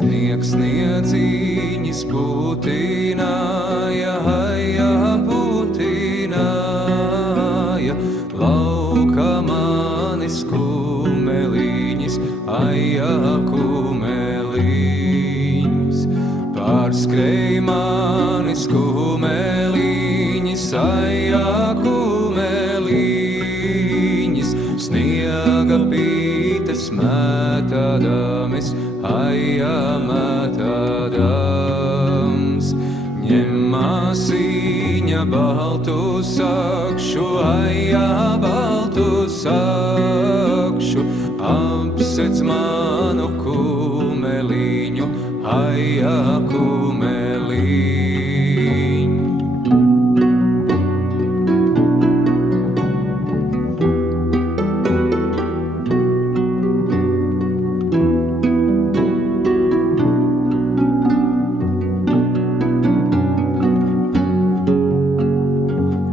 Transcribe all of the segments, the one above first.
sniegs sniedziņas putināja, putināja, lauka manis kumeliņas, kumeliņas, pārskrēj manis kumeliņas, kumeliņas, sniega pītes mētādāmis, mētādāms, ņem māsiņa baltu sakšu, baltu sakšu, apsec manu kumeliņu, kumeliņu.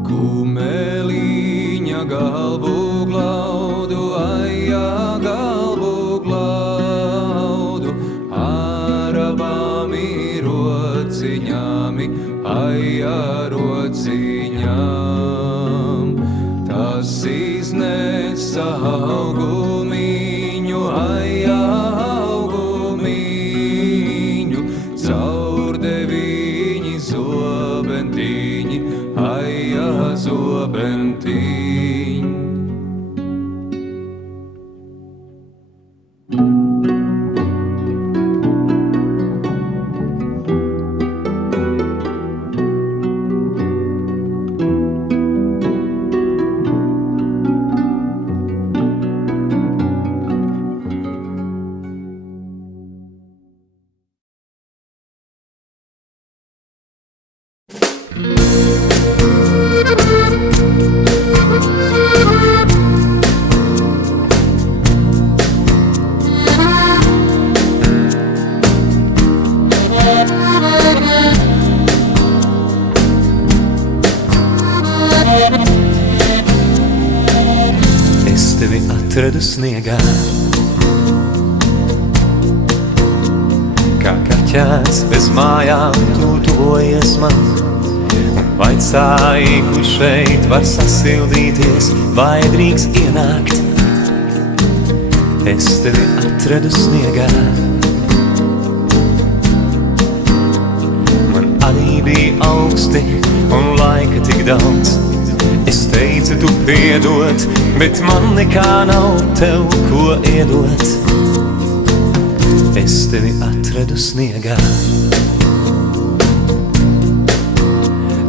Kumeliņa galvu glaudu, galvu glaudu, arabami rociņami, rociņām. Tas iznesa augumiņu, augumiņu, caur deviņi zobentiņi, zobentiņi. Tevi atradu sniegā, kā kaķēns bez mājām tu tuvojies man, un vaicāji, kur šeit var sasildīties, vai drīkst ienākt. Es tevi atradu sniegā, man arī bija augsti un laika tik daudz. Es teicu, tu piedod, bet man nekā nav tev, ko iedot. Es tevi atradu sniegā,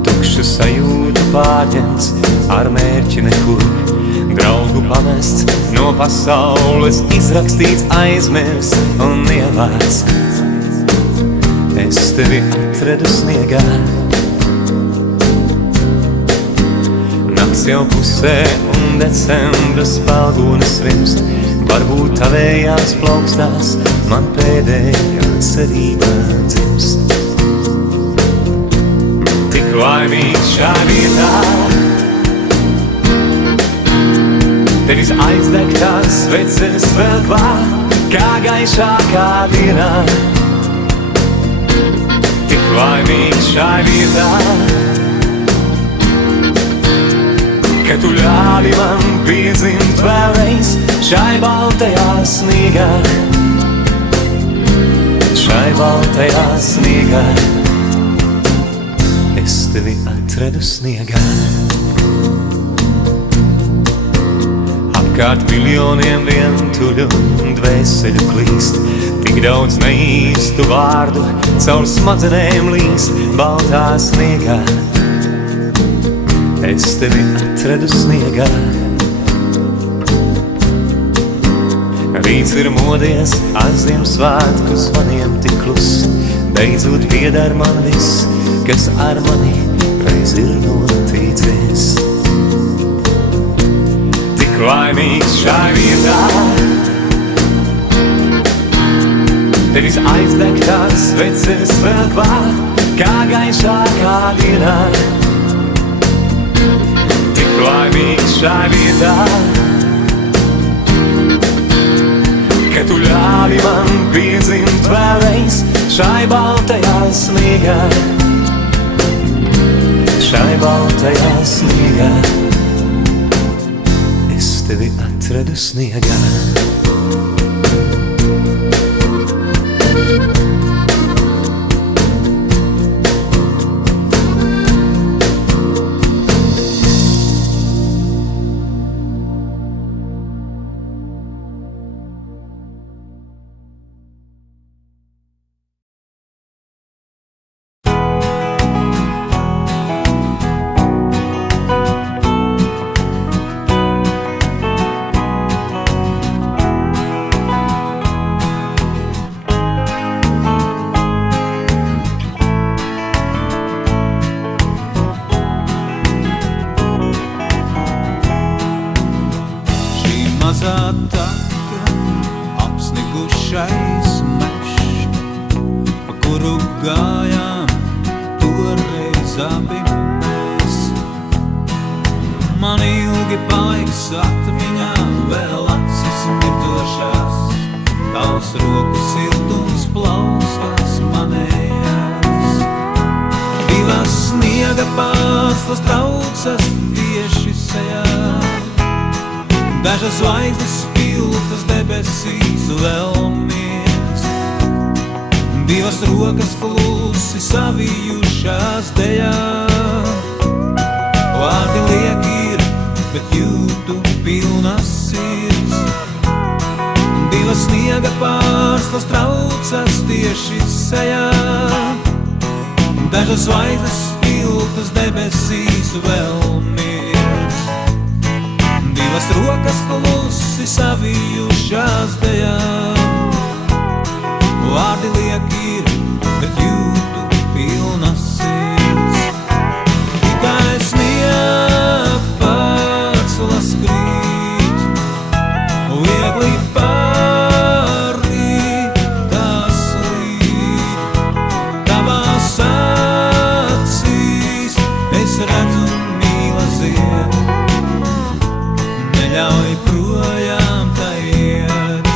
tukšu sajūtu pārņemts, ar mērķi nekur, draugu pamests, no pasaules izrakstīts, aizmirsts un ievāts. Es tevi atradu sniegā, jau pusē un decembra spēlgūna svimst, varbūt tavējās plaukstās, man pēdējā cerība dzimst. Tik laimīgs šā vietā, tevis aizdegtās sveces vēl klāt, kā gaišākā dienā. Tik laimīgs šā vietā, ka tu ļāvi man piedzimt vēlreiz šai baltajā sniegā, šai baltajā sniegā. Es tevi atradu sniegā, apkārt miljoniem vientuļu un dvēseļu klīst, tik daudz neīstu vārdu caur smadzenēm līst baltā sniegā. Es tevi atradu sniegā, rīts ir modies, ar Ziemassvētku zvaniem tik klus, beidzot pieder man viss, kas ar mani reiz ir noticis. Tik laimīgs šā vietā, tevis aizdegtās sveces vēl klāt, kā gaišākā dienā. Laimīgs šā vietā, ka tu ļāvi man piedzimt vēlreiz šai baltajā sniegā, šai baltajā sniegā, es tevi atradu sniegā. Mazā taka, apsnigušais mežs, pa kuru gājām toreiz abi mēs. Man ilgi paliks atmiņā, vēl acis mirdošās, tavs roku siltums plaustās manējās. Divas sniega pārslas traucas tieši sejā, dažas zvaigznes spiltas debesīs vēl miers. Divas rokas klusi savijušās dejā, vārdi lieki ir, bet jūtu pilnas sirds. Divas sniega pārslas traucas tieši sejā, dažas zvaigznes spiltas debesīs vēl miers. Divas rokas klusi savijušās dejā, vārdi lieki ir, bet jūtu pilnas sirds. Tikai sniegpārclas krīt, viegli pārrītās līd. Tavās acīs es redzu mīlestību, neļauj projām tai iet.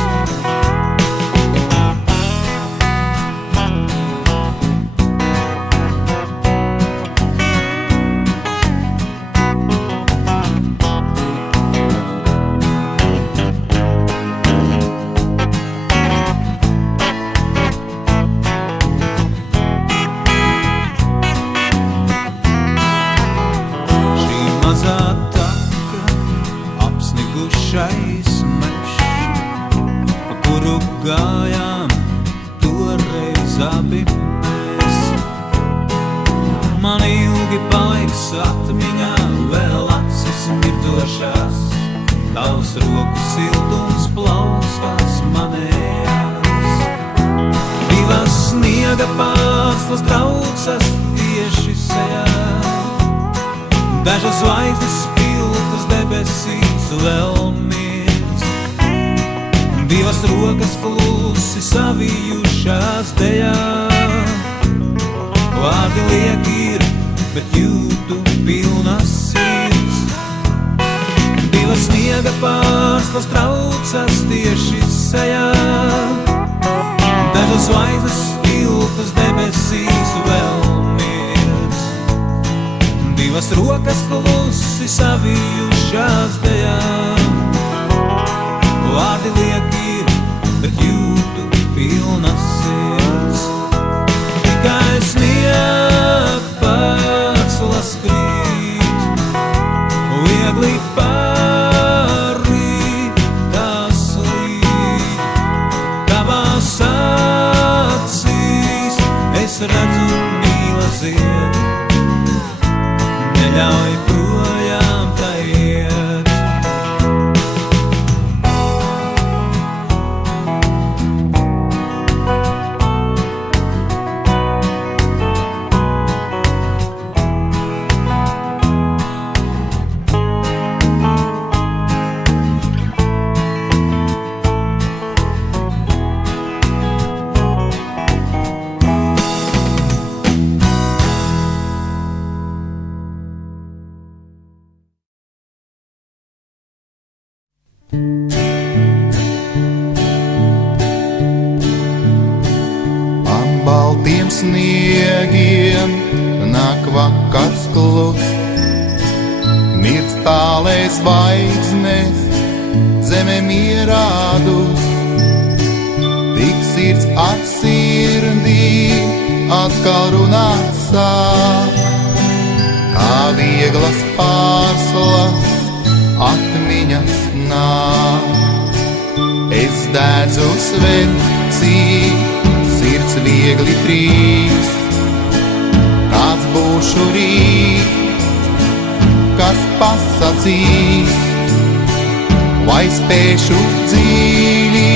Šī mazā taka, apsnigušais mežs, pa kuru gājām toreiz abi mēs. Man ilgi paliks atmiņā, vēl acis mirdošās, tavs roku siltums plaustās manējās. Divas sniega pārslas traucas tieši sejā, dažas zvaigznes spiltas debesīs vēl miers. Divas rokas klusi savijušās dejā, vārdi lieki ir, bet jūtu pilnas sirds. Divas sniega pārslas traucas tieši sejā, dažas zvaigznes spiltas debesīs vēl miers. Divas rokas klusi savijušās dejā, vārdi lieki ir, bet jūtu pilnas sirds. Tikai sniegpārclas krīt, viegli pārrītās līd. Tavās acīs es redzu mīlestību, neļauj projām tai iet. tālēs zvaigznes, zeme mierādus, tik sirds atsirdī atkal runāt sāk, kā vieglas pārslas atmiņas nāk. Es dēdzu svecī, sirds viegli trīs, kāds būšu rīt, kas pasacīs, vai spēšu dzīvi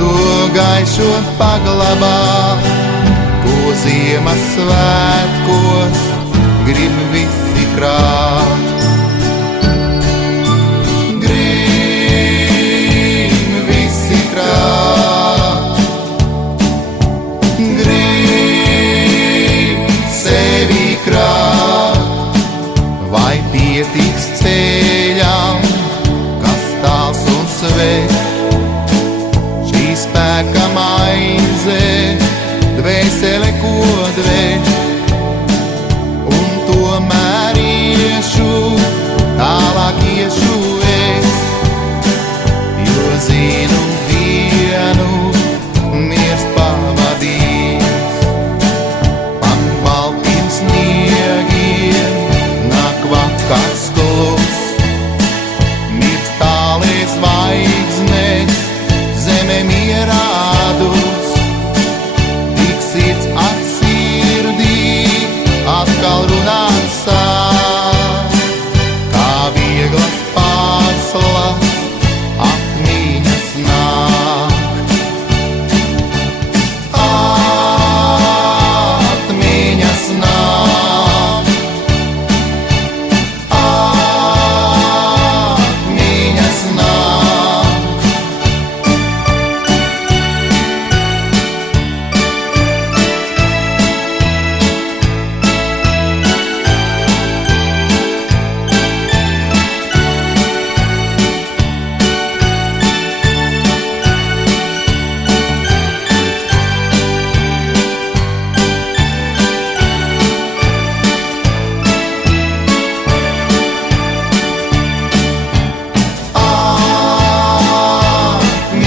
to gaišo paglabāt, ko Ziemassvētkos grib visi krāt. Grib visi krāt, grib sevi krāt, vai pietiks ceļam, kas tāls un svešs, šī spēka maize, dvēsele ko dveš, un tomēr iešu, tālāk iešu es, jo zinu vienu miers pavadīs. Man baltiem sniegiem nāk vakars klus, mirst tālēs zvaigznes, zeme mierādus, tik sirds atsirdī atkal runāt sāk, kā vieglas pārslas atmiņas nāk. Atmiņas nāk, atmiņas nāk.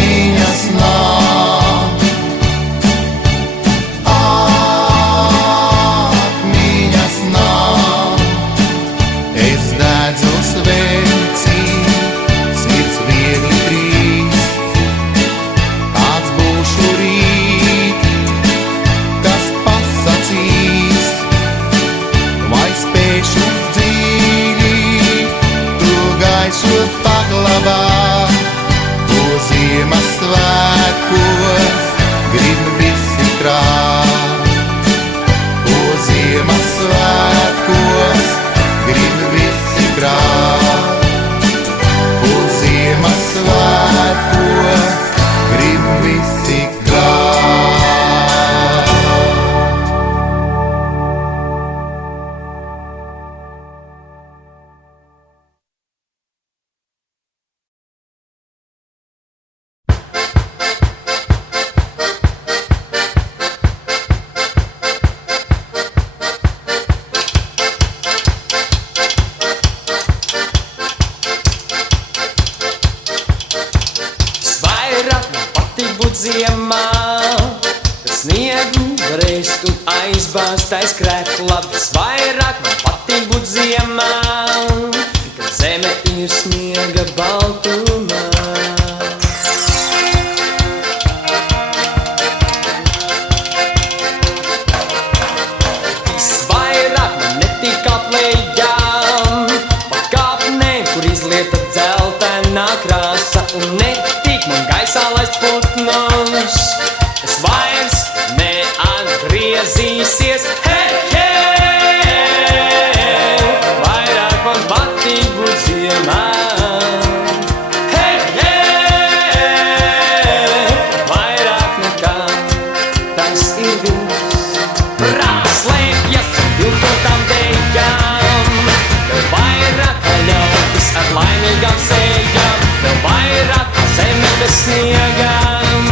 Atmiņas nāk, atmiņas nāk. Es dēdzu svecī, sirds viegli trīs, kāds būšu rīt, kas pasacīs, vai spēšu dzīvi to gaišo paglabāt, ko Ziemassvētkos grib visi krāt, ko Ziemassvētkos grib visi krāt, ko Ziemassvētkos grib visi krāt. Vairāk man patīk būt ziemā, kad sniegu varēst un aizbāzt aiz krēkla. Vairāk man patīk būt ziemā, kad zeme ir sniega baltumā. Vairāk man netīk aplējām, pa kāpnēm, kur izlieta dzeltenā krāsa, un netīk man gaisā laist putnus, kas vairs neatgriezīsies. Hei, hei, vairāk man patīk būt ziemā. Hei, hei, vairāk nekā tas ir viss. Slēpjas viltotām dejām, vēl vairāk ļaudis ar laimīgām sejām, vēl vairāk zeme bez sniegām,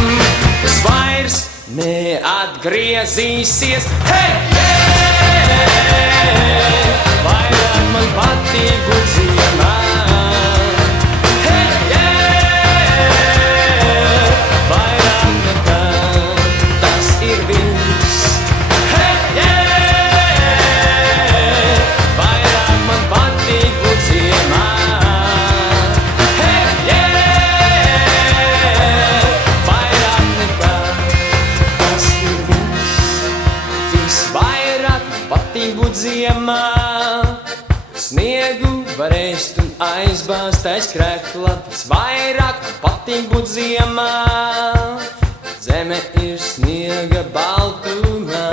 kas vairs neatgriezīsies. Hei, hei, vairāk man patīk būt ziemā. Hey, yeah, vairāk nekā tas ir viss. Hey, yeah, vairāk man patīk būt ziemā. Hey, yeah, vairāk nekā tas ir viss. Visvairāk patīk būt ziemā. Sniegu var ēst un aizbāzt aiz krekla. Visvairāk patīk būt ziemā. Zeme ir sniega baltumā.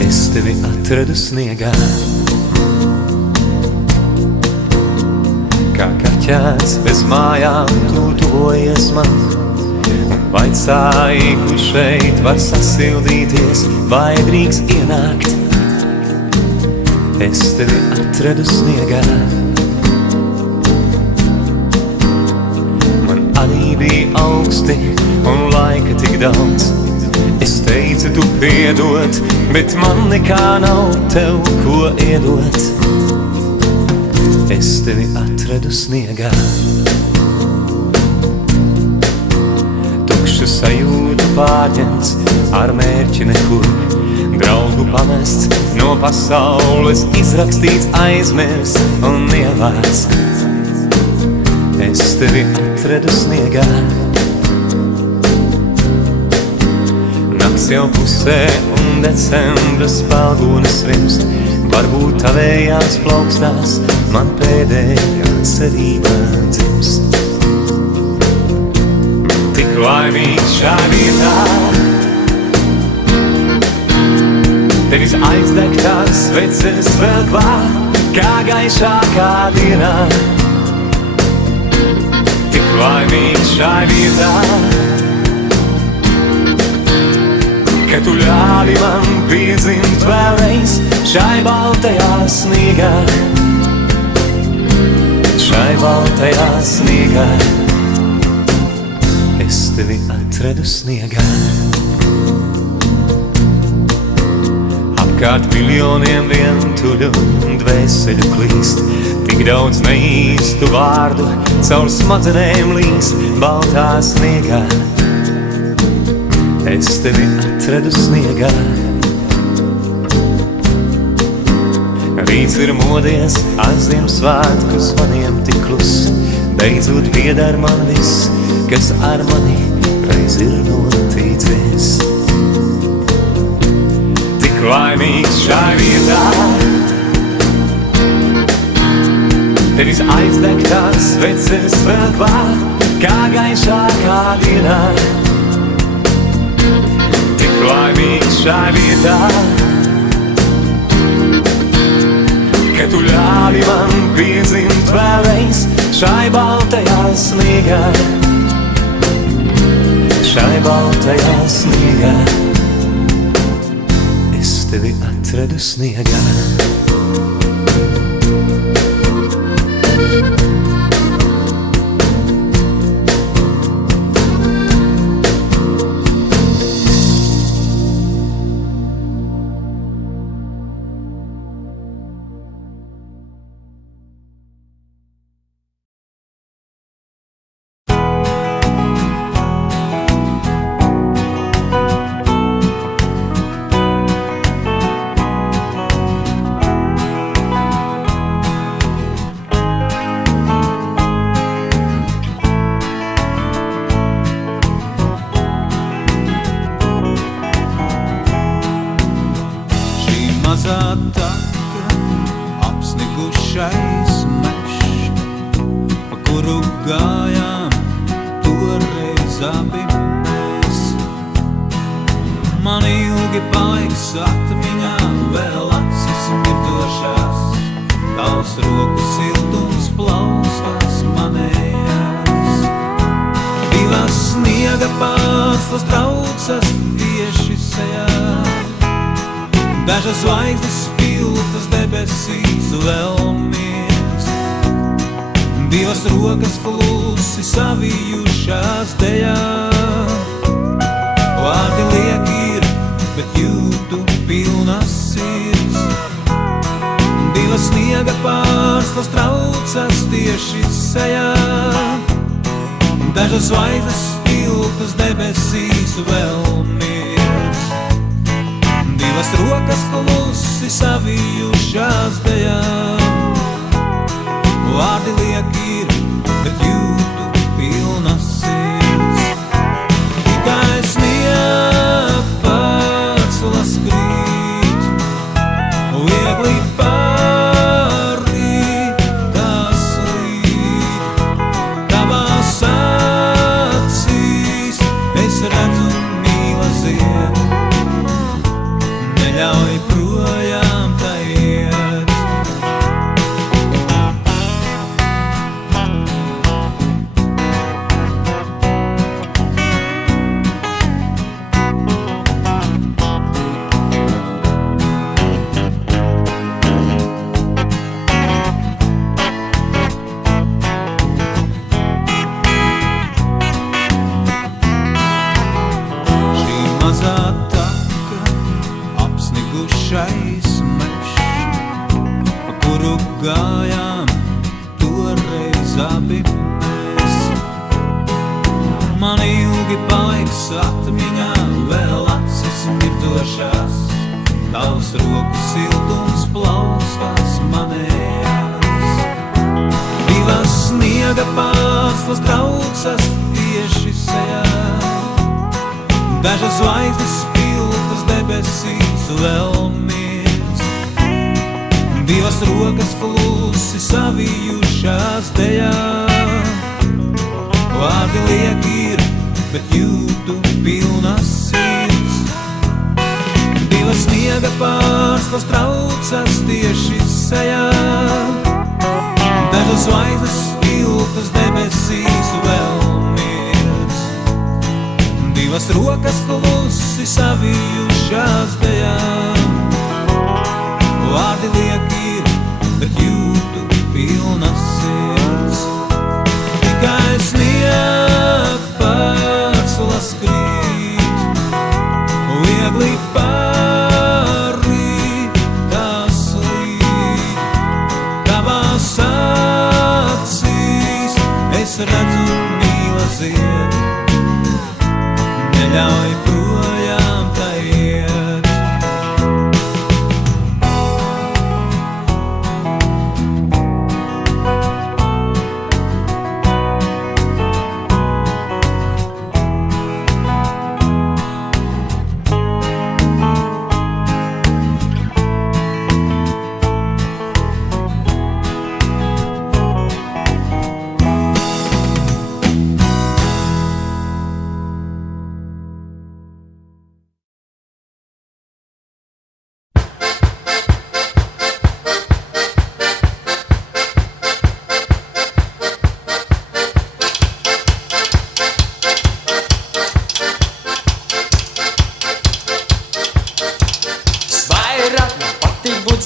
Es tevi atradu sniegā, kā kaķēns bez mājām tu tuvojies man. Vaicāji, kur šeit var sasildīties, vai drīkst ienākt. Es tevi atradu sniegā. Man arī bija augsti un laika tik daudz. Es teicu, tu piedod, bet man nekā nav tev, ko iedot. Es tevi atradu sniegā. Tukšu sajūtu pārņemts, ar mērķi nekur. Draugu pamests, no pasaules izrakstīts, aizmirsts un ievāts. Es tevi atradu sniegā. Nakts jau pusē un decembra spēlgūnes svimst. Varbūt tavējās plaukstās, man pēdējā cerība dzimst. Tik laimīgs šā vietā, tevis aizdegtās sveces vēl klāt, kā gaišākā dienā. Tik laimīgs šā vietā, ka tu ļāvi man piedzimt vēlreiz šai baltajā sniegā. Šai baltajā sniegā, es tevi atradu sniegā. Apkārt miljoniem vientuļu un dvēseļu klīst, tik daudz neīstu vārdu caur smadzenēm līst baltā sniegā. Es tevi atradu sniegā. Rīts ir modies, ar Ziemassvētku zvaniem tik klus. Beidzot pieder man viss, kas ar mani reiz ir noticis. Tik laimīgs šā vietā, tevis aizdegtās sveces vēl klāt, kā gaišākā dienā. Tik laimīgs šā vietā, ka tu ļāvi man piedzimt vēlreiz šai baltajā sniegā. Šai baltajā sniegā, es tevi atradu sniegā. toreiz abi mēs. Man ilgi paliks atmiņā, vēl acis mirdošās, tavs roku siltums plaustās manējās. Divas sniega pārslas traucas tieši sejā, dažas zvaigznes spiltas debesīs vēl miers. Divas rokas klusi savijušās dejā, vārdi lieki ir, bet jūtu pilnas sirds. Divas sniega pārslas traucas tieši sejā, dažas zvaigznes spiltas debesīs vēl miers. Divas rokas klusi savijušās dejā, vārdi lieki ir, bet jūtu pilnas sirds. Tikai sniega pārslas krīt, viegli pārīt tās līd. Tavās acīs es redzu mīla ziedu, neļauj projām tai iet. Šī mazā taka, apsnigušais mežs, pa kuru gājām toreiz abi mēs. Man ilgi paliks atmiņā, vēl acis mirdošās, tavs roku siltums plaustās manējās. Divas sniega pārslas traucas tieši sejā, dažas zvaigznes spiltas debesīs vēl miers. Divas rokas klusi savijušās dejā, vārdi lieki ir, bet jūtu pilnas sirds. Divas sniega pārslas traucas tieši sejā, dažas zvaigznes spiltas debesīs vēl miers. Divas rokas klusi savijušās dejā, vārdi lieki ir, bet jūtu pilnas sirds. Tikai sniega pārslas krīt, viegli pārīt tās līd. Tavās acīs es redzu mīla ziedu, neļauj projām tai iet.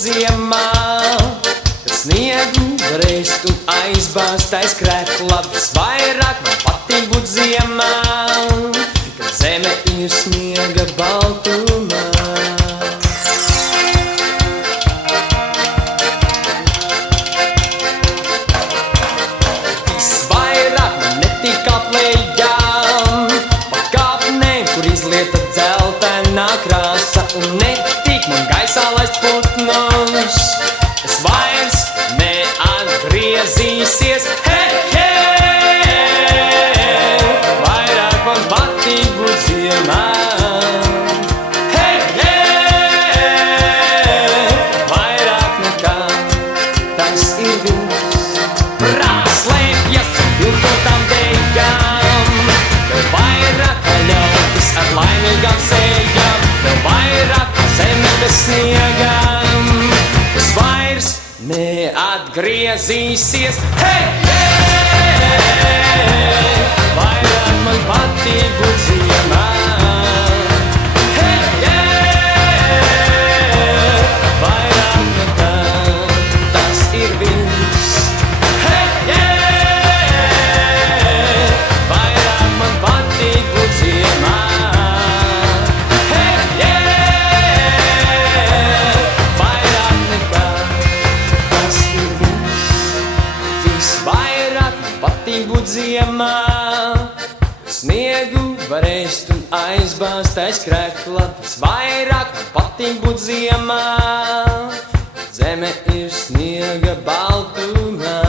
Ziemā, kad sniegu varēstu aizbāzt aiz krekla. Visvairāk man patīk būt ziemā, kad zeme ir sniega baltumā. Visvairāk man netīk aplējām, pa kāpnēm, kur izlieta dzeltenā krāsa, un netīk man gaisā laist putnus, kas vairs neatgriezīsies. Hei, hei, vairāk man patīk būt ziemā. Hei, hei, vairāk nekā tas ir viss. Slēpjas viltotām dejām, griezīsies. Hei, hei, vairāk man patīk būt ziemā. Hei, hei, vairāk nekā tas ir viss. Hei, hei, vairāk man patīk būt ziemā. Hei, hei, vairāk nekā tas ir viss. Visvairāk patīk būt ziemā. Sniegu var ēst un aizbāzt aiz krekla. Visvairāk man patīk būt ziemā. Zeme ir sniega baltumā.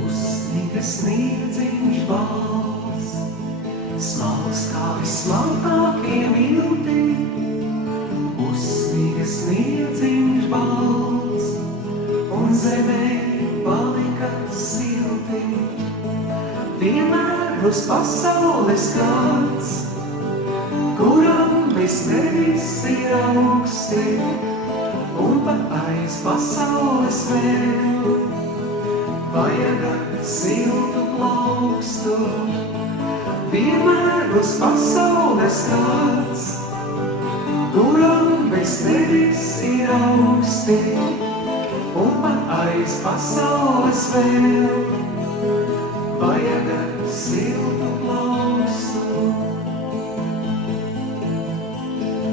Uzsniga sniedziņš balts, smalks kā vismalkākie milti. Uzsniga sniedziņš balts, un zemē palika silti. Vienmēr uz pasaules kāds, kuram bez tevis ir augsti, un pat aiz pasaules vēl vajag siltu plaukstu. Vienmēr uz pasaules kāds, kuram bez tevis ir augsti, un pat aiz pasaules vēl vajag siltu plaukstu.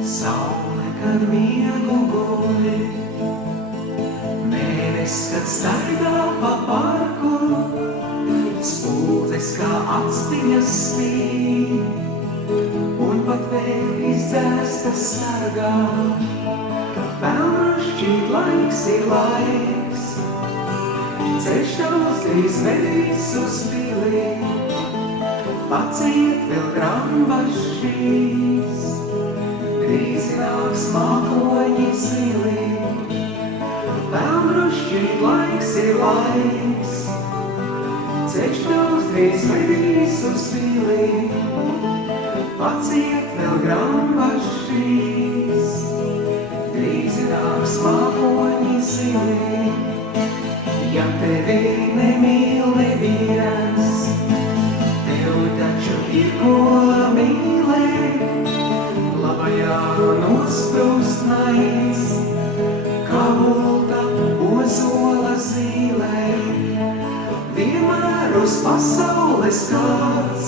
Saule, kad miegu guļ, mēnesis, kad staigā pa parku, spūdzes kā actiņas spīd, un pat vēl izdzēstas sargā. Pelnašķīt laiks ir laiks, ceļš tavs drīz vedīs uz pili, paciet vēl grambašķīs, drīz nāks mākoņi zili. Pelnašķīt laiks ir laiks, ceļš tavs drīz vedīs uz pili, paciet vēl grambašķīs, drīz nāks mākoņi zili. Ja tevi nemīl neviens, tev taču ir ko mīlēt. Labajā nosprūst naids, kā bulta ozola zīlē. Vienmēr uz pasaules kāds,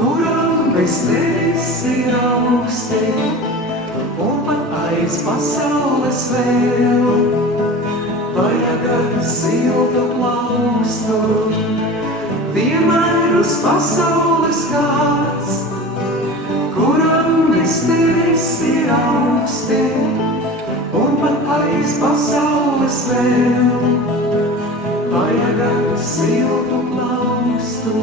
kuram bez tevis ir augsti, un pat aiz pasaules vēl vajag siltu plaukstu. Vienmēr uz pasaules kāds, kuram bez tevis ir augsti, un pat aiz pasaules vēl vajag siltu plaukstu.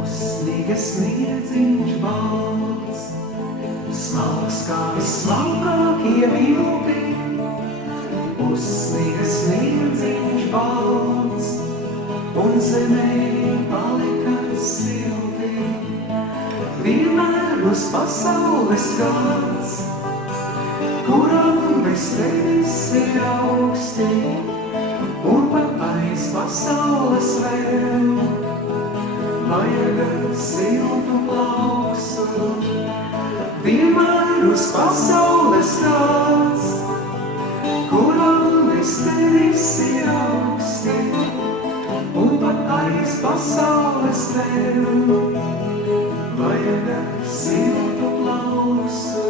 Uzsniga sniedziņš balts, smalks kā vismalkākie milti. Uzsniga sniedziņš balts, un zemē palika silti. Vienmēr uz pasaules kāds, kuram bez tevis ir augsti, un pat aiz pasaules vēl vajag siltu plaukstu. Vienmēr uz pasaules kāds, kuram bez tevis ir augsti, un pat aiz pasaules vēl vajag siltu plaukstu.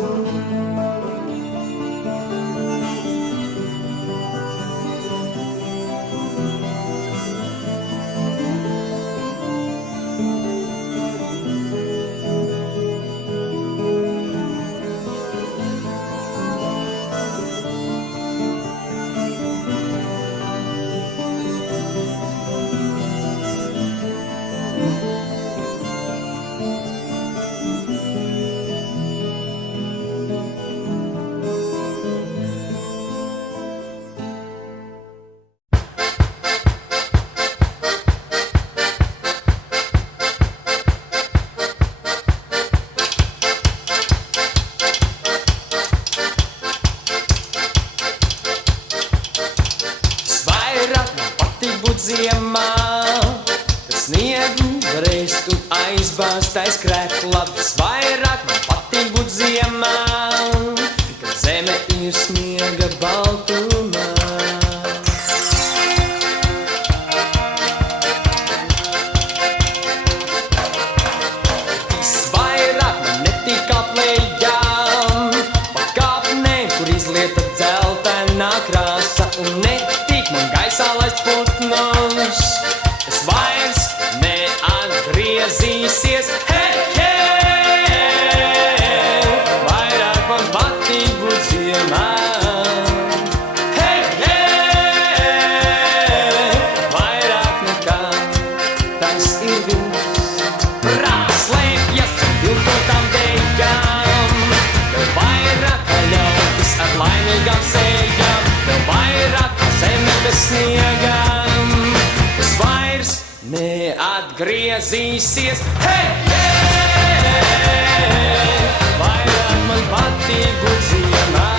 aizbāztais krēklabs. Vairāk man patīk būt ziemā, kad zeme ir sniega baltumā. Visvairāk man netīk aplējām, pa kāpnēm, kur izlieta dzeltenā krāsa. Un netīk man gaisā laist putnus, kas vairs neatgriezīsies. Hei, hei, vairāk man patīk būt ziemā. Hei, hei, vairāk nekā tas ir viss. Slēpjas viltotām dejām, vēl vairāk kā ļaudis ar laimīgām sējām, vēl vairāk kā zeme bez sniegām, kas vairs neatgriezīsies. Hei, hei, vairāk man patīk būt ziemā.